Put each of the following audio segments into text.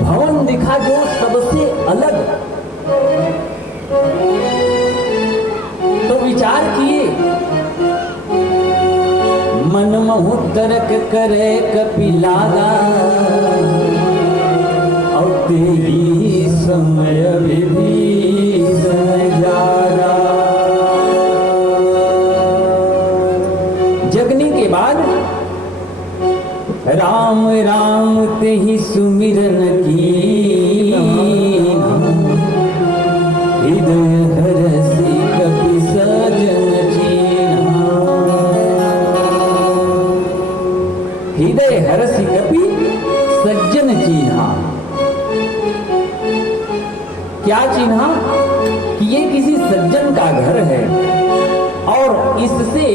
भवन दिखा जो सबसे अलग। तो विचार किए, मन महु तर्क करे कपिलागा, और तेरी समय विभीषण जागा। जगने के बाद राम राम ते ही सुमिरन की, हृदय हरसि कपि सजन चीन्हा। हृदय हरसि कपि सज्जन चीन्हा। क्या चिन्हा? कि ये किसी सज्जन का घर है और इससे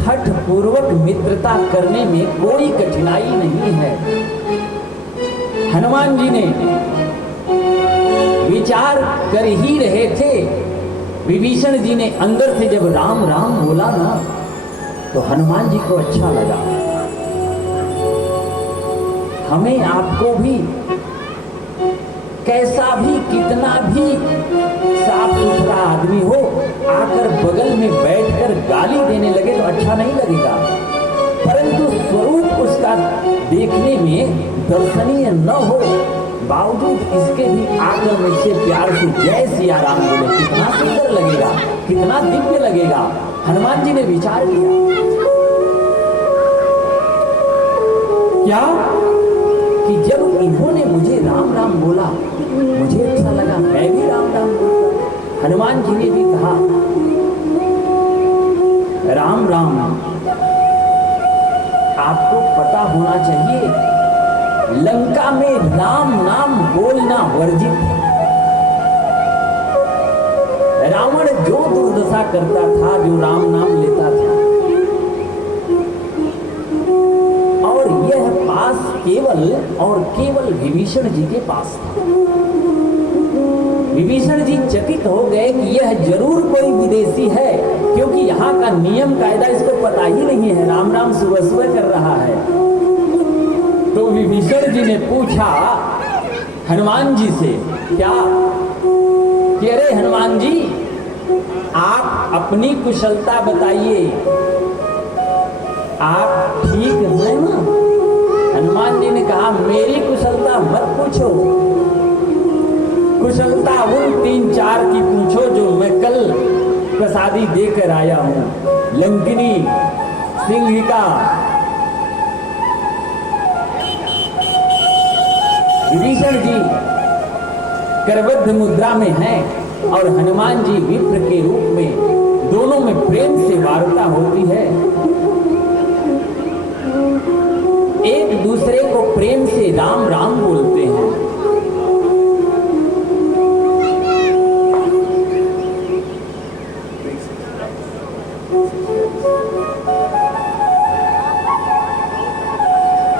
हठ पूर्वक मित्रता करने में कोई कठिनाई नहीं है। हनुमान जी ने विचार कर ही रहे थे, विभीषण जी ने अंदर से जब राम राम बोला ना, तो हनुमान जी को अच्छा लगा। हमें आपको भी कैसा भी कितना भी साफ सुथरा आदमी हो, आकर बगल में बैठकर गाली देने लगे तो अच्छा नहीं लगेगा, परंतु स्वरूप उसका देखने में दर्शनीय न हो, बावजूद इसके भी आकर मुझसे प्यार से जय सिया राम बोले, कितना सुंदर लगेगा, कितना दिव्य लगेगा। हनुमान जी ने विचार किया क्या कि जब इन्होंने मुझे राम राम बोला, मुझे अच्छा लगा, मैं भी राम राम बोलता। हनुमान जी ने भी कहा राम राम। आपको पता होना चाहिए, लंका में राम नाम बोलना वर्जित है। रावण जो दुर्दशा करता था, जो राम नाम लेता था, और यह पास केवल और केवल विभीषण जी के पास था। विभीषण जी चकित हो गए कि यह जरूर कोई विदेशी है, क्योंकि यहाँ का नियम कायदा इसको पता ही नहीं है, राम राम सुबह सुबह कर रहा है। तो विभीषण जी ने पूछा हनुमान जी से, क्या कि अरे हनुमान जी, आप अपनी कुशलता बताइए, आप ठीक हैं ना? हनुमान जी ने कहा मेरी कुशलता मत पूछो, कुशलता उन 3-4 की पूछो जो मैं कल प्रसादी देकर आया हूं। लंकिनी, सिंहिका, विभीषण जी करबद्ध मुद्रा में हैं और हनुमान जी विप्र के रूप में, दोनों में प्रेम से वार्ता होती है। एक दूसरे को प्रेम से राम राम बोलते हैं।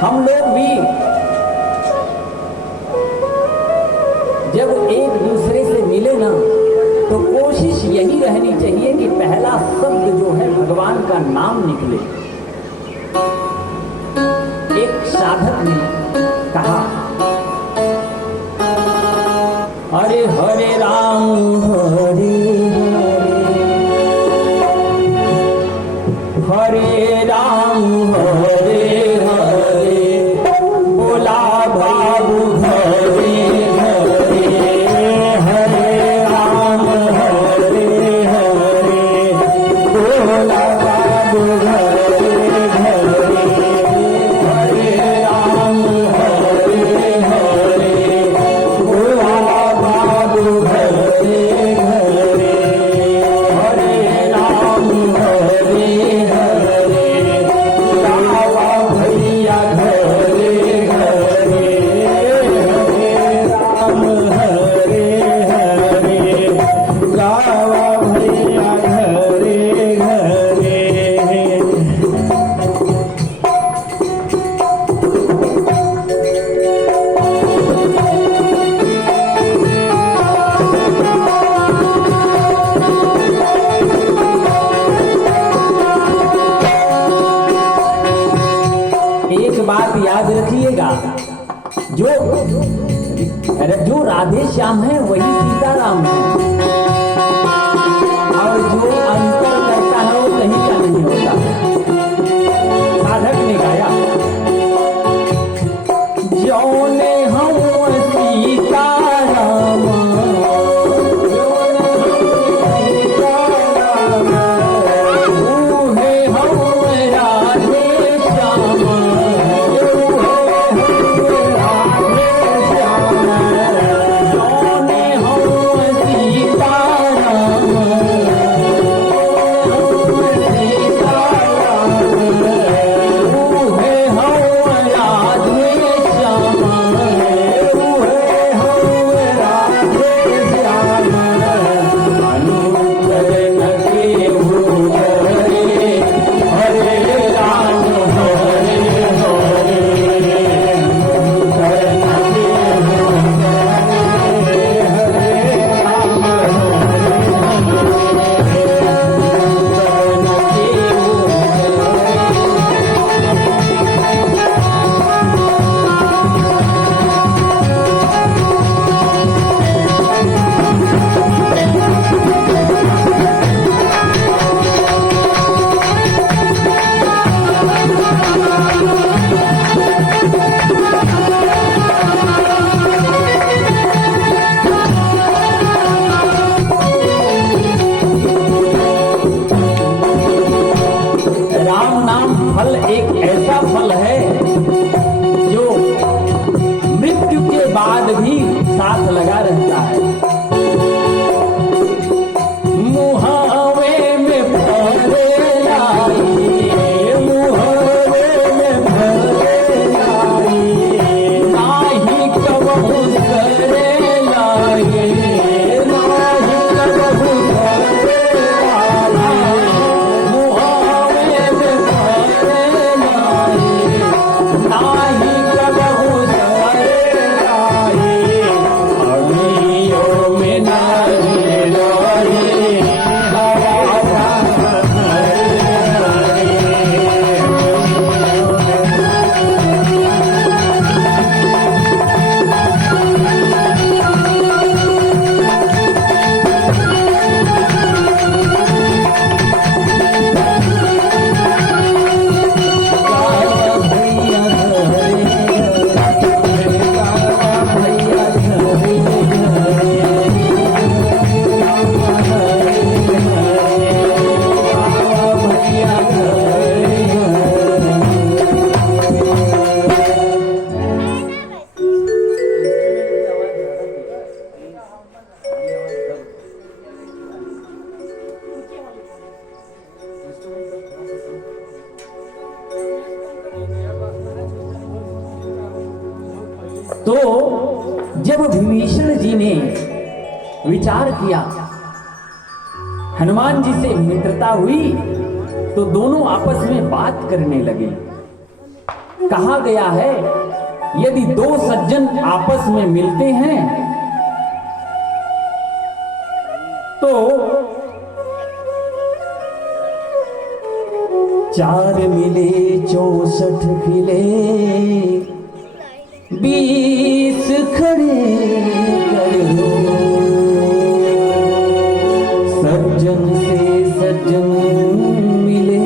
हम लोग भी जब एक दूसरे से मिले ना, तो कोशिश यही रहनी चाहिए कि पहला शब्द जो है भगवान का नाम निकले। एक साधक ने कहा, हरे हरे राम हरे हरे, हरे राम हरे हरे, बोला बाबू हरे हरे, हरे राम हरे हरे, बोला बाबू हरे हरे, हरे राम जो राधे श्याम है वही सीताराम है, और जो अंतर करता है वो कहीं का नहीं होता। साधक ने गाया, जौने हम सीताराम, साथ लगा रहता है। मुहावे में भरे लाई, मुहावे में भरे लाई, नाही कबहू सरे लागे, नाही कबहू सरे लागे, मुहावे में भरे लाई, नाही कबहू सरे लागे, तो जब विभीषण जी ने विचार किया, हनुमान जी से मित्रता हुई, तो दोनों आपस में बात करने लगे। कहा गया है, यदि दो सज्जन आपस में मिलते हैं तो 4 मिले 64 खिले, 20 खड़े करो, सज्जन से सज्जन मिले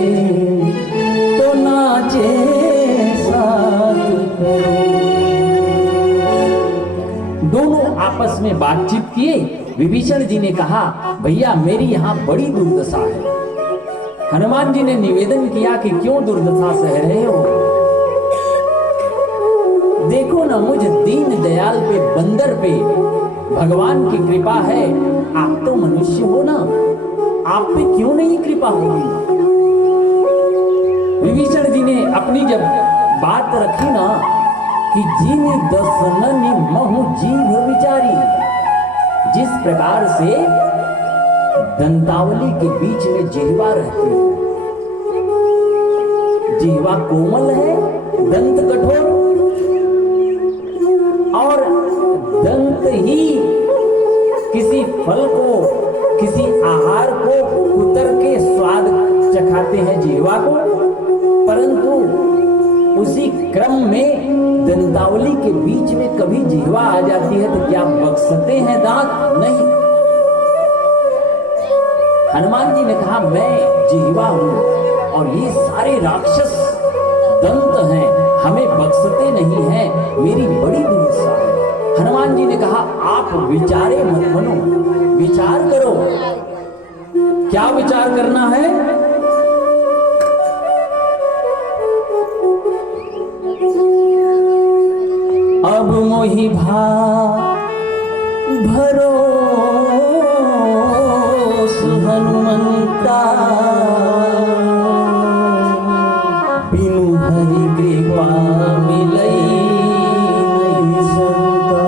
तो नाचे साथ करो। दोनों आपस में बातचीत किए। विभीषण जी ने कहा, भैया मेरी यहां बड़ी दुर्दशा है। हनुमान जी ने निवेदन किया कि क्यों दुर्दशा सह रहे हो? देखो ना, मुझ दीन दयाल पे, बंदर पे भगवान की कृपा है। आप तो मनुष्य हो ना, आप पे क्यों नहीं कृपा होगी? विभीषण जी ने अपनी जब बात रखी ना कि जीव दसननि महु जीव विचारी, जिस प्रकार से दंतावली के बीच में जिह्वा रहती है, जिह्वा कोमल है, दंत कठोर, और दंत ही किसी फल को, किसी आहार को कुतर के स्वाद चखाते हैं जिह्वा को, परंतु उसी क्रम में दंतावली के बीच में कभी जिह्वा आ जाती है तो क्या बक्सते हैं दांत? नहीं। हनुमान जी ने कहा मैं जिह्वा हूं और ये सारे राक्षस दंत हैं, हमें बक्सते नहीं हैं, मेरी बड़ी दुर्दशा है। हनुमान जी ने कहा आप विचारे मत बनो, विचार करो। क्या विचार करना है? अब मोहि भरोस हनुमंता, बिनु हरि कृपा मिलई नहीं संता।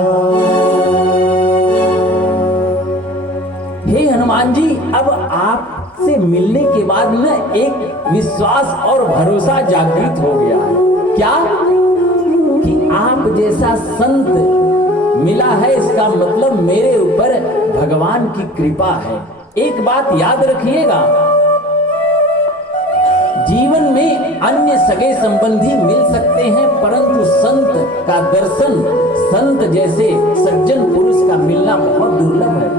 हे हनुमान जी, अब आपसे मिलने के बाद न एक विश्वास और भरोसा जागृत हो गया है। क्या? कि आप जैसा संत मिला है, इसका मतलब मेरे ऊपर भगवान की कृपा है। एक बात याद रखिएगा, जीवन में अन्य सगे संबंधी मिल सकते हैं, परंतु संत का दर्शन, संत जैसे सज्जन पुरुष का मिलना बहुत दुर्लभ है।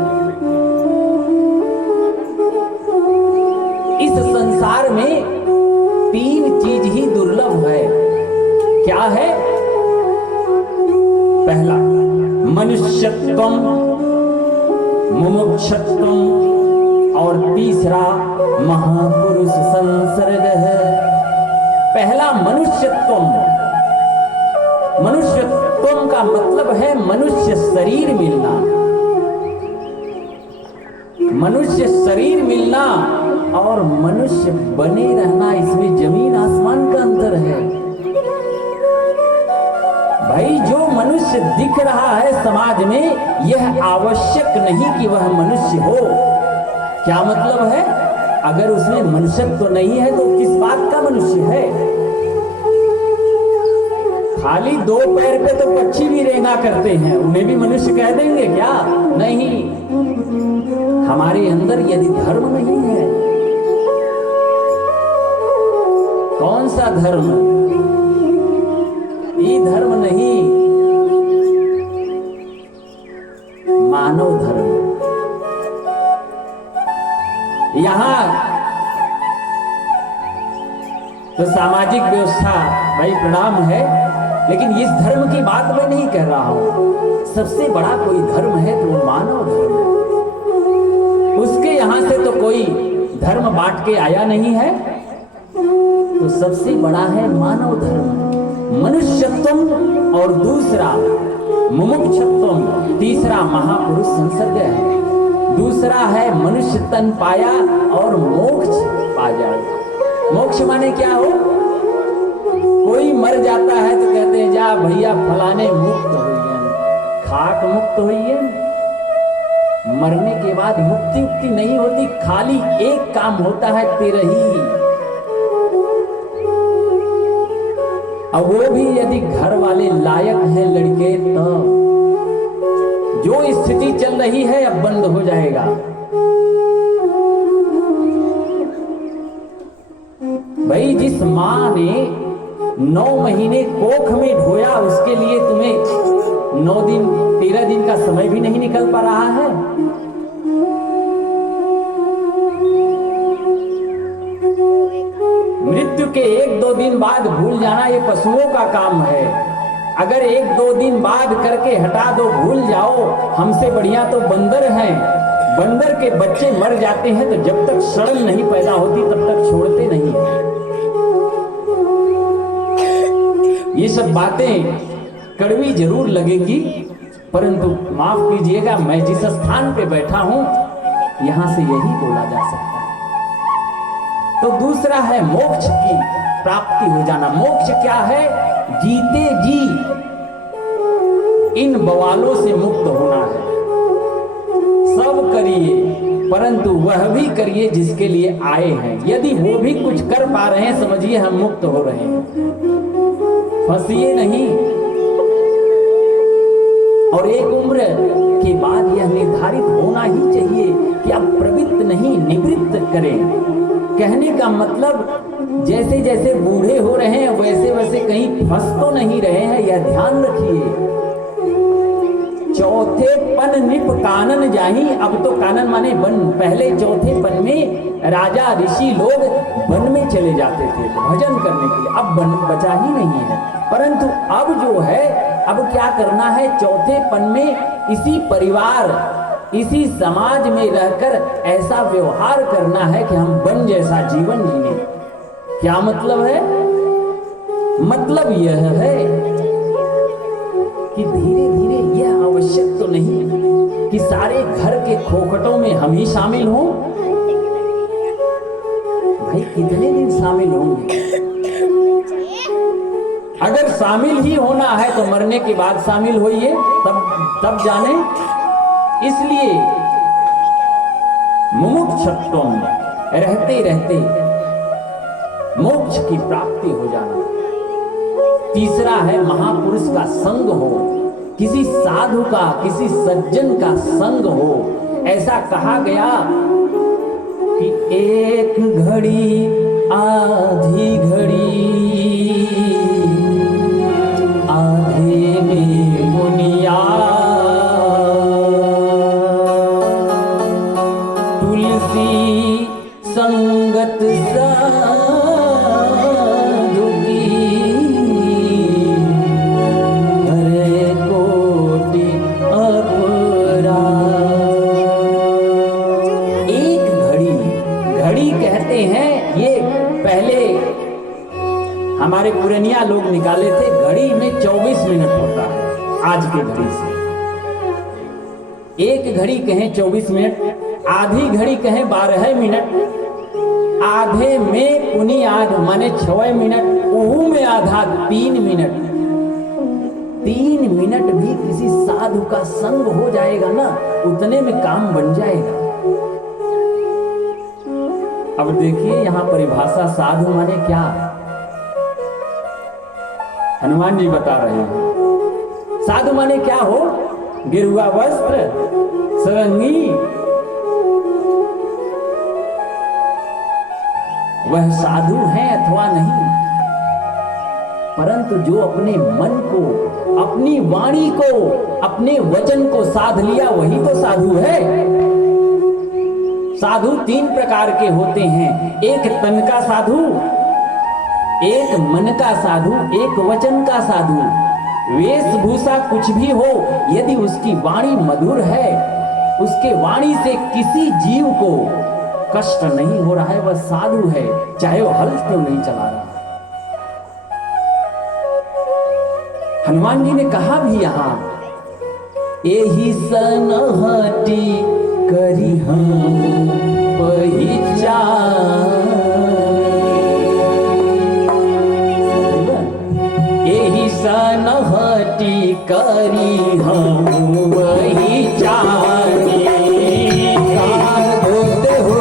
इस संसार में 3 चीज ही दुर्लभ है। क्या है? पहला मनुष्यत्वम, मुमुक्षत्वम और तीसरा महापुरुष संसर्ग है। पहला मनुष्यत्वम। मनुष्यत्वम का मतलब है मनुष्य शरीर मिलना। मनुष्य शरीर मिलना और मनुष्य बने रहना, इसमें जमीन आसमान का अंतर है। भाई जो मनुष्य दिख रहा है समाज में, यह आवश्यक नहीं कि वह मनुष्य हो। क्या मतलब है? अगर उसमें मनुष्यत्व तो नहीं है तो किस बात का मनुष्य है? खाली 2 पैर पे तो पक्षी भी रेंगा करते हैं, उन्हें भी मनुष्य कह देंगे क्या? नहीं। हमारे अंदर यदि धर्म नहीं है, कौन सा धर्म? ये धर्म नहीं, मानव धर्म। यहां तो सामाजिक व्यवस्था भाई प्रणाम है, लेकिन इस धर्म की बात मैं नहीं कह रहा हूं। सबसे बड़ा कोई धर्म है तो वो मानव धर्म है। उसके यहां से तो कोई धर्म बांट के आया नहीं है, तो सबसे बड़ा है मानव धर्म, मनुष्यत्वम, और दूसरा मुमुक्षत्वम, तीसरा महापुरुष संसर्ग है। दूसरा है मनुष्य तन पाया और मोक्ष पा जाए। मोक्ष माने क्या हो? कोई मर जाता है तो कहते हैं जा भैया फलाने मुक्त होइए, खाक मुक्त होइए। मरने के बाद मुक्ति उक्ति नहीं होती, खाली एक काम होता है, तेरही। अब वो भी यदि घर वाले लायक हैं लड़के, तो जो स्थिति चल रही है अब बंद हो जाएगा। भाई जिस मां ने 9 महीने कोख में ढोया, उसके लिए तुम्हें 9 दिन 13 दिन का समय भी नहीं निकल पा रहा है। मृत्यु के 1-2 दिन बाद भूल जाना ये पशुओं का काम है। अगर 1-2 दिन बाद करके हटा दो, भूल जाओ। हमसे बढ़िया तो बंदर हैं। बंदर के बच्चे मर जाते हैं तो जब तक शर्म नहीं पैदा होती तब तक छोड़ते नहीं। ये सब बातें कड़वी जरूर लगेगी, परंतु माफ कीजिएगा, मैं जिस स्थान पे बैठा हूं यहां से यही बोला जा सकता है। तो दूसरा है मोक्ष की प्राप्ति हो जाना। मोक्ष क्या है? जीते जी इन बवालों से मुक्त होना है। सब करिए, परंतु वह भी करिए जिसके लिए आए हैं। यदि वो भी कुछ कर पा रहे हैं, समझिए हम मुक्त हो रहे हैं। फंसिए नहीं। और एक उम्र के बाद यह निर्धारित होना ही चाहिए कि अब प्रवृत्त नहीं, निवृत्त करें। कहने का मतलब जैसे जैसे बूढ़े हो रहे हैं वैसे वैसे कहीं फंस तो नहीं रहे हैं, यह ध्यान रखिए। चौथे पन निप कानन जाही, अब तो कानन माने वन, पहले चौथे पन में राजा ऋषि लोग वन में चले जाते थे भजन करने के लिए, अब वन बचा ही नहीं है। परंतु अब जो है, अब क्या करना है, चौथे पन में इसी परिवार, इसी समाज में रहकर ऐसा व्यवहार करना है कि हम वन जैसा जीवन जिए। क्या मतलब है? मतलब यह है कि धीरे धीरे यह आवश्यक तो नहीं कि सारे घर के खोखटों में हम ही शामिल हों। भाई कितने दिन शामिल होंगे? अगर शामिल ही होना है तो मरने के बाद शामिल होइए, तब जाने। इसलिए मुमुक्षुत्व में रहते रहते मोक्ष की प्राप्ति हो जाना। तीसरा है महापुरुष का संग हो, किसी साधु का, किसी सज्जन का संग हो। ऐसा कहा गया कि एक घड़ी आधी घड़ी, आधे में मुनिया, तुलसी संगत साधु की, हरे कोटि अपराध। एक घड़ी, घड़ी कहते हैं, ये पहले हमारे पुरनिया लोग निकाले थे, घड़ी में 24 मिनट होता है आज के घड़ी से। एक घड़ी कहें 24 मिनट, आधी घड़ी कहें 12 मिनट, आधे में पुनी आध माने 6 मिनट, ओहू में आधा 3 मिनट। 3 मिनट भी किसी साधु का संग हो जाएगा ना, उतने में काम बन जाएगा। अब देखिए यहां परिभाषा साधु माने क्या, हनुमान जी बता रहे हैं। साधु माने क्या हो? गिरुआ वस्त्र, सरंगी, वह साधु है अथवा नहीं, परंतु जो अपने मन को, अपनी वाणी को, अपने वचन को साध लिया वही तो साधु है। साधु 3 प्रकार के होते हैं, एक तन का साधु, एक मन का साधु, एक वचन का साधु। वेशभूषा कुछ भी हो, यदि उसकी वाणी मधुर है, उसके वाणी से किसी जीव को कष्ट नहीं हो रहा है, वह साधु है, चाहे वो हल क्यों नहीं चला रहा। हनुमान जी ने कहा भी यहां, एही सनहटी करी हम पहिचान, एही सनहटी करी हम वही जाने, होते हो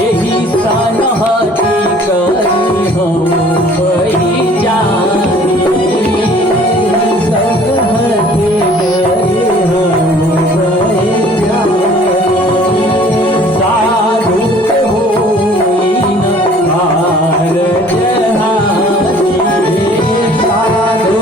यही सनहटी करी हम वही जाने, सनहटी करी हम वही जाने, साधु होई न पार जहानी, साधु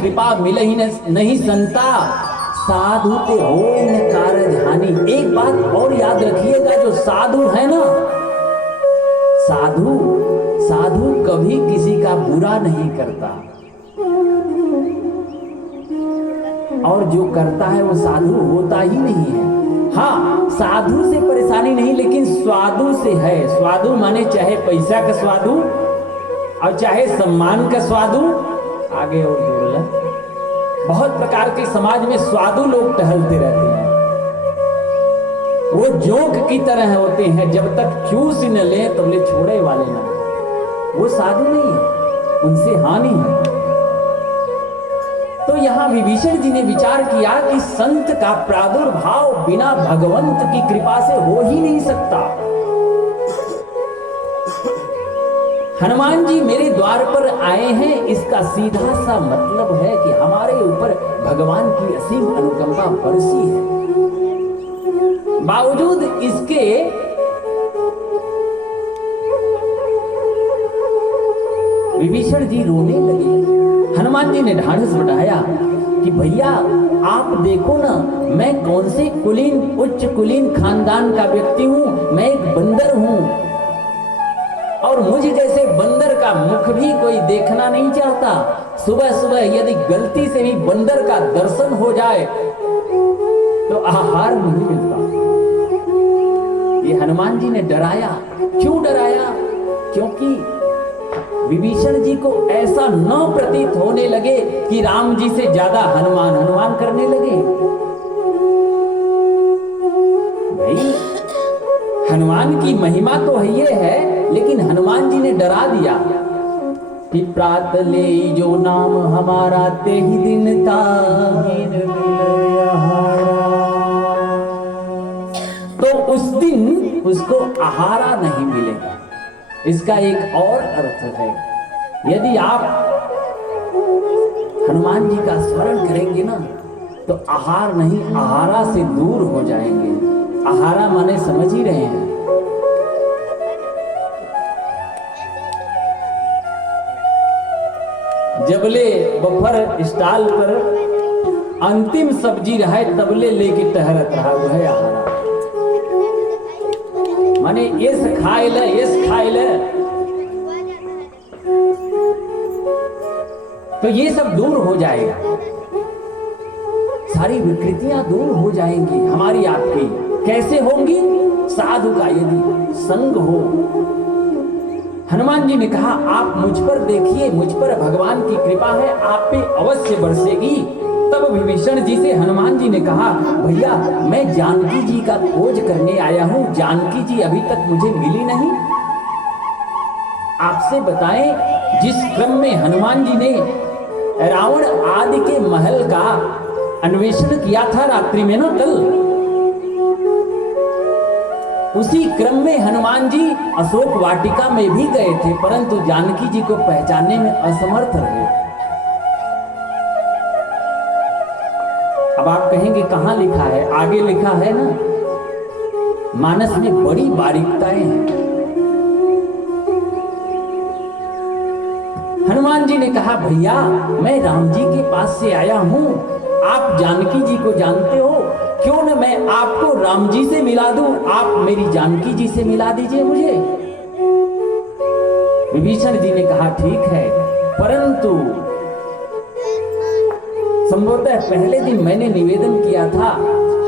कृपा मिले ही नहीं संता, साधु ते होय न कारज हानि। एक बात और याद रखिएगा, जो साधु है ना, साधु साधु कभी किसी का बुरा नहीं करता, और जो करता है वो साधु होता ही नहीं है। हाँ, साधु से परेशानी नहीं, लेकिन स्वादु से है। स्वादु माने चाहे पैसा का स्वादु और चाहे सम्मान का स्वादु, आगे और जोड़ ले। बहुत प्रकार के समाज में स्वादु लोग टहलते रहते हैं, वो जोक की तरह होते हैं, जब तक चूस न ले तो ले छोड़े वाले ना। वो साधु नहीं है, उनसे हानि है। तो यहां विभीषण जी ने विचार किया कि संत का प्रादुर्भाव बिना भगवंत की कृपा से हो ही नहीं सकता। हनुमान जी मेरे द्वार पर आए हैं, इसका सीधा सा मतलब है कि हमारे ऊपर भगवान की असीम अनुकंपा बरसी है। बावजूद इसके विभीषण जी रोने लगे। हनुमान जी ने ढाढ़स बढ़ाया कि भैया आप देखो ना, मैं कौन से कुलीन उच्च कुलीन खानदान का व्यक्ति हूं, मैं एक बंदर हूं, और मुझे जैसे बंदर का मुख भी कोई देखना नहीं चाहता। सुबह सुबह यदि गलती से भी बंदर का दर्शन हो जाए तो आहार नहीं मिलता। ये हनुमान जी ने डराया। क्यों डराया? क्योंकि विभीषण जी को ऐसा न प्रतीत होने लगे कि राम जी से ज्यादा हनुमान हनुमान करने लगे। भाई हनुमान की महिमा तो है ये है, लेकिन हनुमान जी ने डरा दिया कि प्रात ले जो नाम हमारा ते ही दिन ताहीन तो उस दिन उसको आहारा नहीं मिलेगा। इसका एक और अर्थ है, यदि आप हनुमान जी का स्मरण करेंगे ना तो आहार नहीं आहारा से दूर हो जाएंगे। आहारा माने समझ ही रहे हैं। जबले बफर स्टॉल पर अंतिम सब्जी रहे तबले लेके टहरत रहा, वो है आहारा। माने ये खाए ले तो ये सब दूर हो जाएगा, सारी विकृतियां दूर हो जाएंगी हमारी आपकी। कैसे होंगी? साधु का यदि संग हो। हनुमान जी ने कहा आप मुझ पर देखिए, मुझ पर भगवान की कृपा है, आप पे अवश्य बरसेगी। तब विभीषण जी से हनुमान जी ने कहा भैया मैं जानकी जी का खोज करने आया हूं, जानकी जी अभी तक मुझे मिली नहीं। आपसे बताएं, जिस क्रम में हनुमान जी ने रावण आदि के महल का अन्वेषण किया था रात्रि में ना कल, उसी क्रम में हनुमान जी अशोक वाटिका में भी गए थे, परंतु जानकी जी को पहचानने में असमर्थ रहे। अब आप कहेंगे कहां लिखा है? आगे लिखा है ना, मानस में बड़ी बारीकताएं हैं। हनुमान जी ने कहा भैया मैं राम जी के पास से आया हूं, आप जानकी जी को जानते हो, क्यों न मैं आपको राम जी से मिला दूं, आप मेरी जानकी जी से मिला दीजिए मुझे। विभीषण जी ने कहा ठीक है, परंतु संभवतः पहले दिन मैंने निवेदन किया था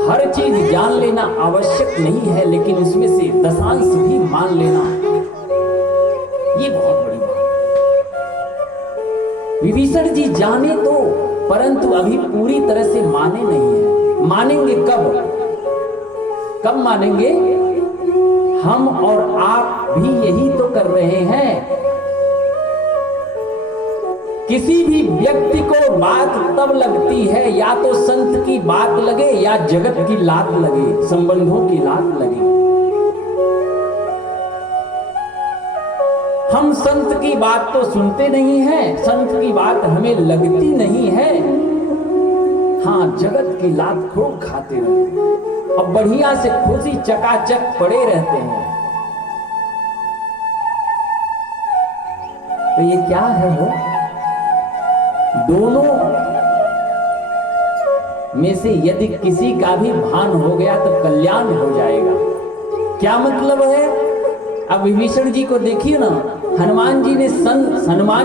हर चीज जान लेना आवश्यक नहीं है, लेकिन उसमें से दशांश भी मान लेना ये बहुत बड़ी बात। विभीषण जी जाने तो, परंतु अभी पूरी तरह से माने नहीं है। मानेंगे कब मानेंगे? हम और आप भी यही तो कर रहे हैं। किसी भी व्यक्ति को बात तब लगती है या तो संत की बात लगे या जगत की लात लगे, संबंधों की लात लगे। हम संत की बात तो सुनते नहीं हैं, संत की बात हमें लगती नहीं है। हाँ, जगत की लात खूब खाते रहते हैं और बढ़िया से खुशी चकाचक पड़े रहते हैं। तो ये क्या है वो? दोनों में से यदि किसी का भी भान हो गया तो कल्याण हो जाएगा। क्या मतलब है? अब विभीषण जी को देखिए ना, हनुमान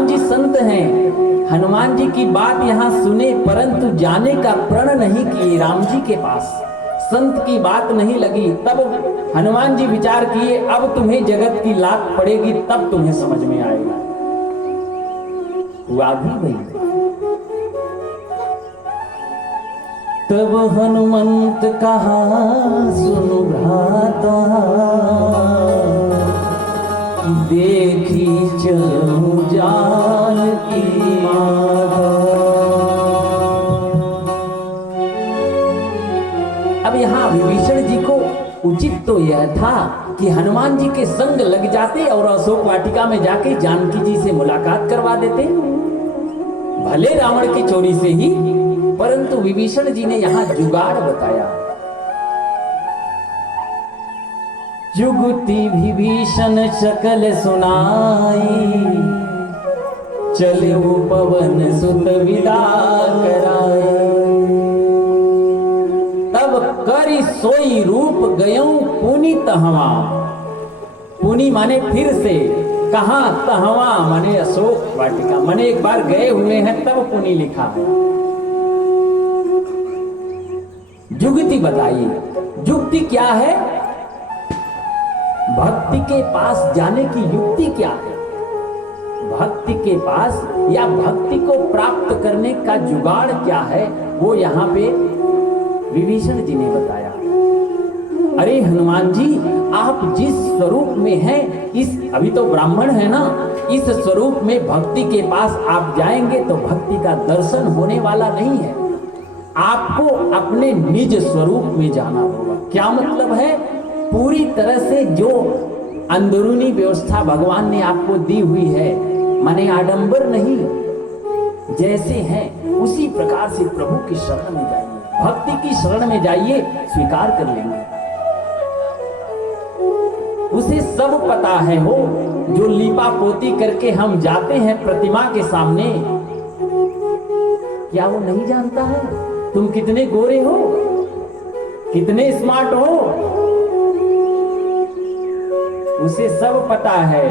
जी संत हैं, हनुमान जी की बात यहां सुने परंतु जाने का प्रण नहीं किए। राम जी के पास संत की बात नहीं लगी, तब हनुमान जी विचार किए अब तुम्हें जगत की लात पड़ेगी, तब तुम्हें समझ में आएगा। हुआ भी वही। तब हनुमंत कहा सुनु भ्राता, देखी चलूं जानकी माता। अब यहां विभीषण जी को उचित तो यह था कि हनुमान जी के संग लग जाते और अशोक वाटिका में जाके जानकी जी से मुलाकात करवा देते, भले रावण की चोरी से ही, परंतु विभीषण जी ने यहां जुगाड़ बताया। जुगति विभीषण सकल सुनाई, चले वो पवन सुत विदा कराए। तब करि सोई रूप गयऊं पुनि तहवा। पुनि माने फिर से, कहां? तहवा माने अशोक वाटिका, माने एक बार गए हुए हैं तब पुनि लिखा है। जुगति बताइए, जुगति क्या है? भक्ति के पास जाने की युक्ति क्या है? भक्ति के पास या भक्ति को प्राप्त करने का जुगाड़ क्या है, वो यहां पे विभीषण जी ने बताया। अरे हनुमान जी, आप जिस स्वरूप में हैं, इस अभी तो ब्राह्मण है ना, इस स्वरूप में भक्ति के पास आप जाएंगे तो भक्ति का दर्शन होने वाला नहीं है। आपको अपने निज स्वरूप में जाना होगा। क्या मतलब है? पूरी तरह से जो अंदरूनी व्यवस्था भगवान ने आपको दी हुई है, माने आडंबर नहीं, जैसे हैं उसी प्रकार से प्रभु की शरण में जाइए, भक्ति की शरण में जाइए, स्वीकार कर लेंगे। उसे सब पता है हो। जो लीपा पोती करके हम जाते हैं प्रतिमा के सामने, क्या वो नहीं जानता है तुम कितने गोरे हो, कितने स्मार्ट हो? उसे सब पता है।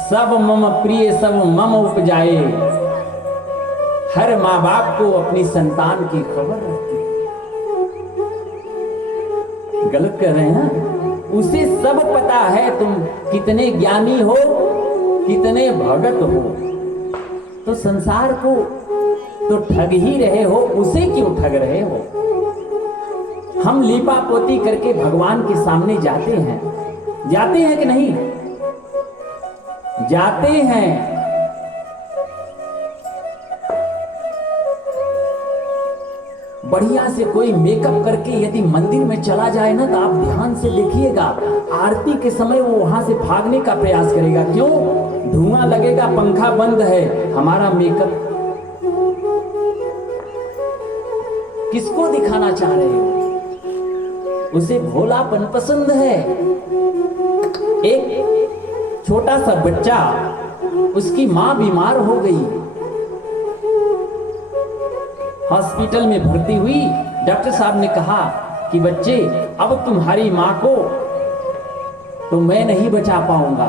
सब मम प्रिय सब मम उपजाए। हर माँ बाप को अपनी संतान की खबर रहती है। गलत कर रहे हैं? उसे सब पता है तुम कितने ज्ञानी हो, कितने भगत हो। तो संसार को तो ठग ही रहे हो, उसे क्यों ठग रहे हो? हम लीपा पोती करके भगवान के सामने जाते हैं कि नहीं? जाते हैं। बढ़िया से कोई मेकअप करके यदि मंदिर में चला जाए ना, तो आप ध्यान से देखिएगा, आरती के समय वो वहां से भागने का प्रयास करेगा। क्यों? धुआं लगेगा, पंखा बंद है, हमारा मेकअप। किसको दिखाना चाह रहे हो? उसे भोलापन पसंद है। एक छोटा सा बच्चा, उसकी मां बीमार हो गई, हॉस्पिटल में भर्ती हुई। डॉक्टर साहब ने कहा कि बच्चे, अब तुम्हारी मां को तो मैं नहीं बचा पाऊंगा,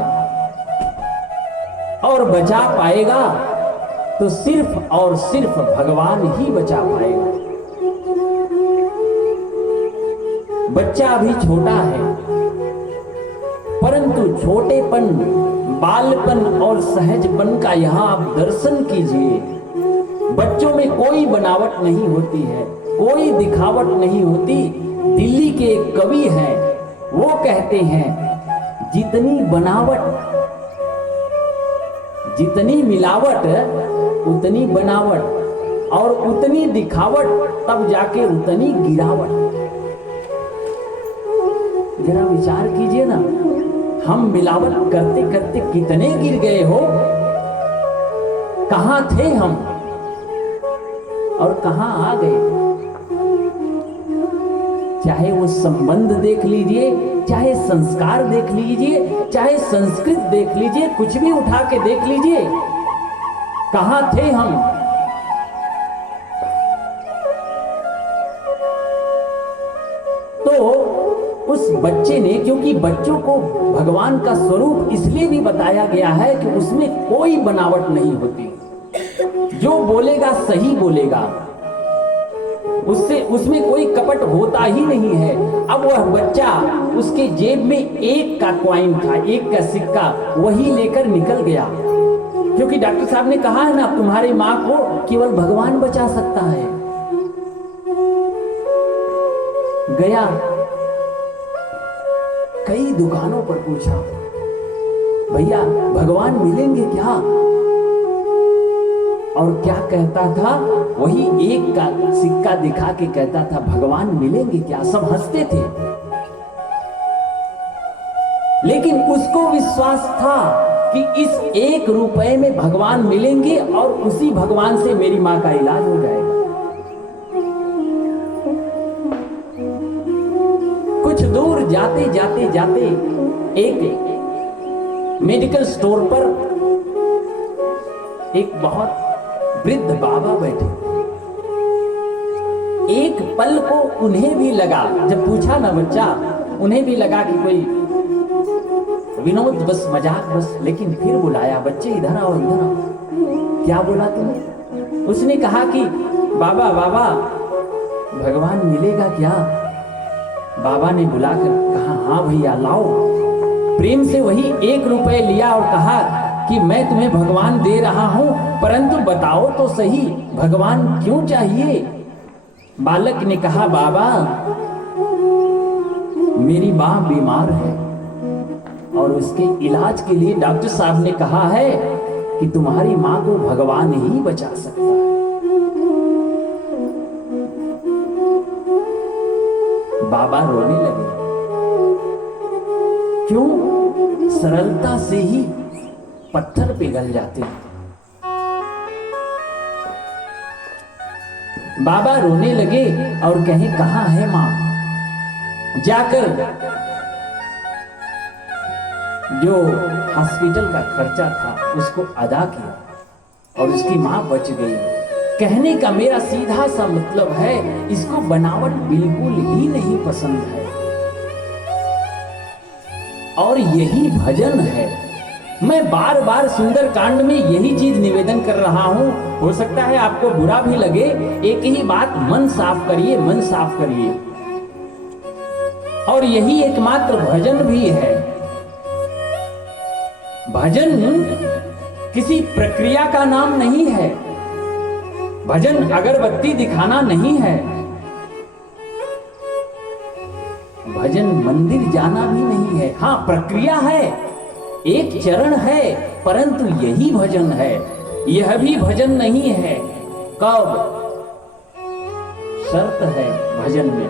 और बचा पाएगा तो सिर्फ और सिर्फ भगवान ही बचा पाएगा। बच्चा अभी छोटा है, परंतु छोटेपन, बालपन और सहजपन का यहां आप दर्शन कीजिए। बच्चों में कोई बनावट नहीं होती है, कोई दिखावट नहीं होती। दिल्ली के एक कवि हैं, वो कहते हैं, जितनी बनावट, जितनी मिलावट उतनी बनावट, और उतनी दिखावट तब जाके उतनी गिरावट। जरा विचार कीजिए ना, हम मिलावट करते करते कितने गिर गए हो। कहां थे हम और कहां आ गए? चाहे वो संबंध देख लीजिए, चाहे संस्कार देख लीजिए, चाहे संस्कृत देख लीजिए, कुछ भी उठा के देख लीजिए, कहां थे हम उस बच्चे ने, क्योंकि बच्चों को भगवान का स्वरूप इसलिए भी बताया गया है कि उसमें कोई बनावट नहीं होती, जो बोलेगा सही बोलेगा, उसमें कोई कपट होता ही नहीं है। अब वह बच्चा, उसके जेब में एक का कॉइन था, एक का सिक्का, वही लेकर निकल गया, क्योंकि डॉक्टर साहब ने कहा है ना, तुम्हारी मां को केवल भगवान बचा सकता है। गया, कई दुकानों पर पूछा, भैया भगवान मिलेंगे क्या? और क्या कहता था? वही एक का सिक्का दिखा के कहता था, भगवान मिलेंगे क्या? सब हंसते थे, लेकिन उसको विश्वास था कि इस 1 रुपए में भगवान मिलेंगे और उसी भगवान से मेरी मां का इलाज हो जाएगा। कुछ दूर जाते जाते जाते एक मेडिकल स्टोर पर एक बहुत वृद्ध बाबा बैठे। एक पल को उन्हें भी लगा, जब पूछा ना बच्चा, उन्हें भी लगा कि कोई विनोद, बस मजाक बस, लेकिन फिर बुलाया, बच्चे इधर आओ, इधर आओ। क्या बोला तुमने? उसने कहा कि बाबा बाबा भगवान मिलेगा क्या? बाबा ने बुलाकर कहा, हाँ भैया लाओ। प्रेम से वही 1 रुपए लिया और कहा कि मैं तुम्हें भगवान दे रहा हूं, परंतु बताओ तो सही भगवान क्यों चाहिए? बालक ने कहा, बाबा मेरी मां बीमार है और उसके इलाज के लिए डॉक्टर साहब ने कहा है कि तुम्हारी मां को भगवान ही बचा सकता है। बाबा रोने लगे। क्यों? सरलता से ही पत्थर पिघल जाते हैं। बाबा रोने लगे और कहे, कहां है मां? जाकर जो हॉस्पिटल का खर्चा था उसको अदा किया और उसकी मां बच गई। कहने का मेरा सीधा सा मतलब है, इसको बनावट बिल्कुल ही नहीं पसंद है, और यही भजन है। मैं बार बार सुंदर कांड में यही चीज निवेदन कर रहा हूं। हो सकता है आपको बुरा भी लगे, एक ही बात, मन साफ करिए, मन साफ करिए। और यही एकमात्र भजन भी है। भजन किसी प्रक्रिया का नाम नहीं है, भजन अगरबत्ती दिखाना नहीं है, भजन मंदिर जाना भी नहीं है। हाँ, प्रक्रिया है, एक चरण है, परंतु यही भजन है। यह भी भजन नहीं है। कब? शर्त है भजन में,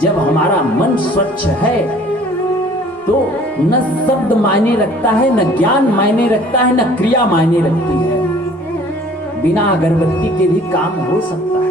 जब हमारा मन स्वच्छ है तो न शब्द मायने रखता है, न ज्ञान मायने रखता है, न क्रिया मायने रखती है। बिना अगरबत्ती के भी काम हो सकता है।